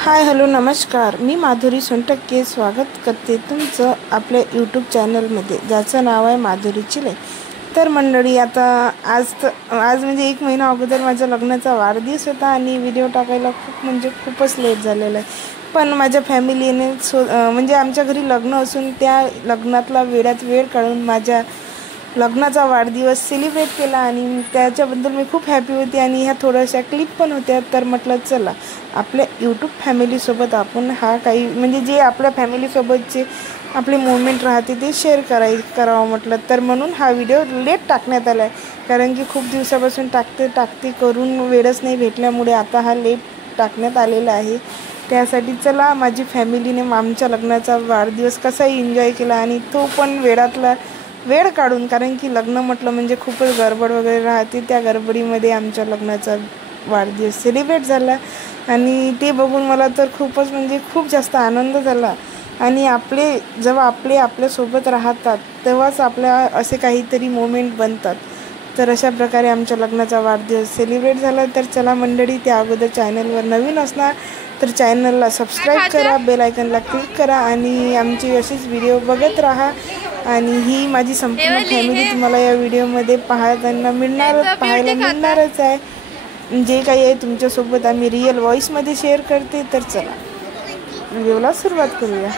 Hi hello नमस्कार, मी माधुरी सोनटक्के स्वागत करते तुमचं आपल्या यूट्यूब चॅनलमध्ये, ज्याचं नाव आहे माधुरी चिले. तर मंडळी, आता आज म्हणजे 1 महिना अगोदर माझ्या लग्नाचा वाढदिवस होता आणि व्हिडिओ टाकायला खूपच लेट झालेला आहे. पण माझ्या फॅमिलीने म्हणजे आमच्या घरी लग्न असून त्या लग्नातला वेळात वेळ काढून माझ्या लग्नाचा वाढदिवस सेलिब्रेट केला आणि त्याच्याबद्दल मी खूप हॅपी होती. आणि ह्या थोड्याशा क्लिप पण होत्या. तर म्हटलं चला आपल्या यूट्यूब फॅमिलीसोबत आपण काही म्हणजे जे आपल्या फॅमिलीसोबतचे आपले मोमेंट राहते ते शेअर करावं म्हटलं. तर म्हणून हा व्हिडिओ लेट टाकण्यात आला आहे, कारण की खूप दिवसापासून टाकते करून वेळच नाही भेटल्यामुळे आता हा लेट टाकण्यात आलेला आहे. त्यासाठी चला माझी फॅमिलीने आमच्या लग्नाचा वाढदिवस कसाही एन्जॉय केला आणि तो पण वेळ काढून, कारण की लग्न म्हटलं म्हणजे खूपच गडबड वगैरे राहते. त्या गडबडीमध्ये आमच्या लग्नाचा वाढदिवस सेलिब्रेट झाला आणि ते बघून मला तर खूप जास्त आनंद झाला. आणि जेव्हा आपल्यासोबत राहतात तेव्हाच आपल्या असे काहीतरी मोमेंट बनतात. तर अशा प्रकारे आमच्या लग्नाचा वाढदिवस सेलिब्रेट झाला. तर चला मंडळी, त्या अगोदर चॅनलवर नवीन असणार तर चॅनलला सबस्क्राईब करा, बेल आयकनला क्लिक करा आणि आमची अशीच व्हिडिओ बघत राहा. आणि ही माझी संपूर्ण फॅमिली तुम्हाला या व्हिडिओमध्ये पाहायला मिळणारच आहे. जे काही आहे तुमच्यासोबत आम्ही रिअल व्हॉईसमध्ये शेअर करते. तर चला व्हिडिओला सुरुवात करूया.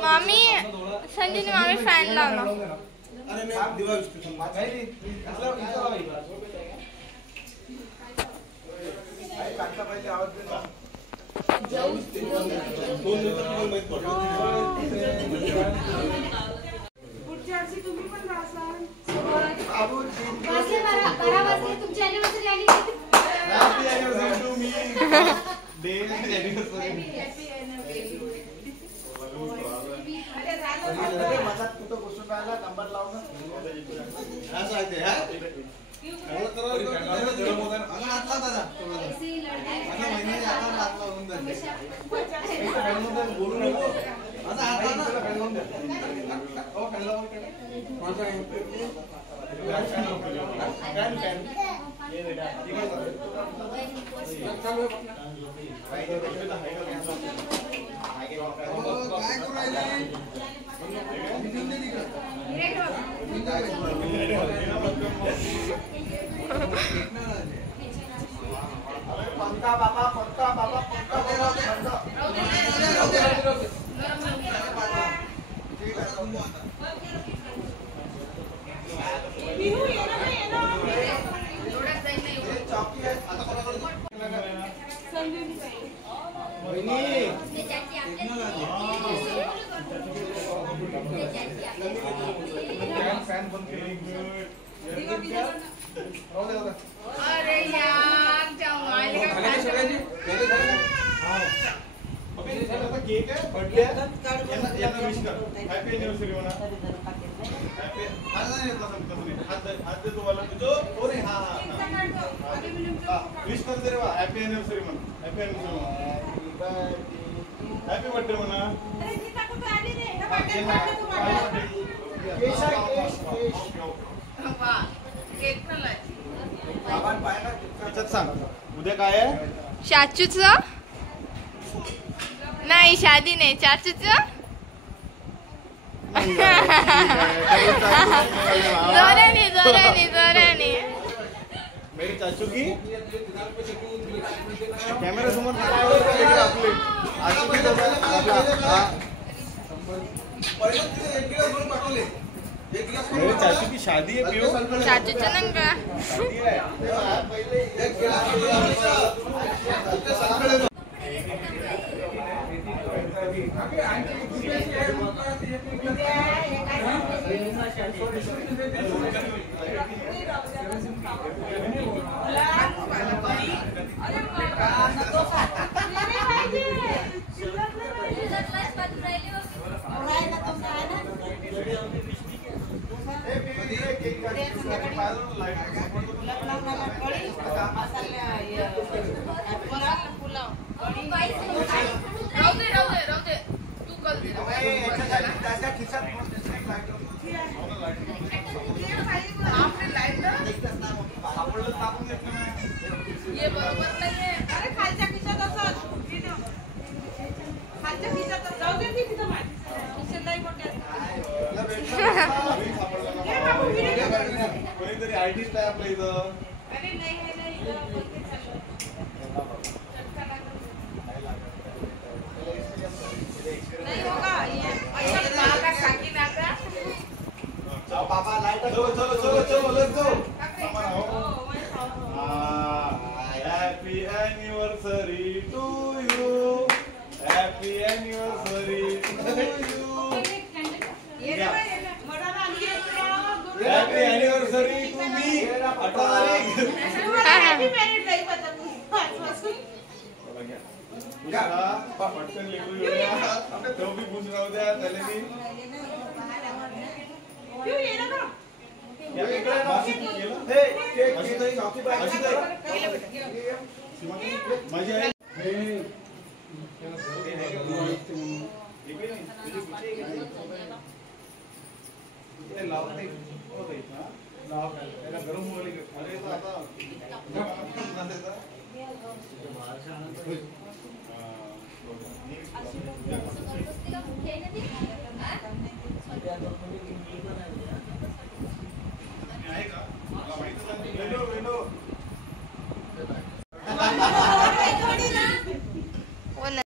मामी संजीनी मामी फॅन लावला. हॅपी एनिव्हर्सरी म्हणा. हात दे तुम्हाला विश करते रे वा. हॅपी एनिव्हर्सरी म्हणा. हॅपी एनिव्हर्सरी म्हणा. हॅपी बर्थडे म्हणा. सांग उद्या काय आहे. चाचूच नाही शादी नाही चाचूच जोराने जोराने जोराने. मेरी चाचू की कॅमेरा समोर आपले मेरी चाचू की शादी है. पियो चाचूच नंगा. ये बरोबर नाहीये. अरे खालच्या खिशात असत. खालच्या खिशात जाऊ दे ती तिथं मार. खिशात नाही मोठे कोणीतरी आयटीस्ट आहे आपल्या इथं. अरे नाही हे नाही बोलते चालू. नहीं होगा ये अच्छा नाका साकी नाका. चलो पापा लाइट. चलो चलो चलो चलो let's go. Happy anniversary to you. Happy anniversary to you. Happy anniversary to me. 18 तारीख. Happy married life आता तू. चला पटकन लिहू येऊया. तो भी पूछ राहू द्या त्याला मी. क्यों ये ना या इकडे मासी केलं. हे अशी ताई काकी बाई अशी ताई माझी आहे. हे लावते होत आहे ना. लाव त्याला गरम होईल. अरे आता अशी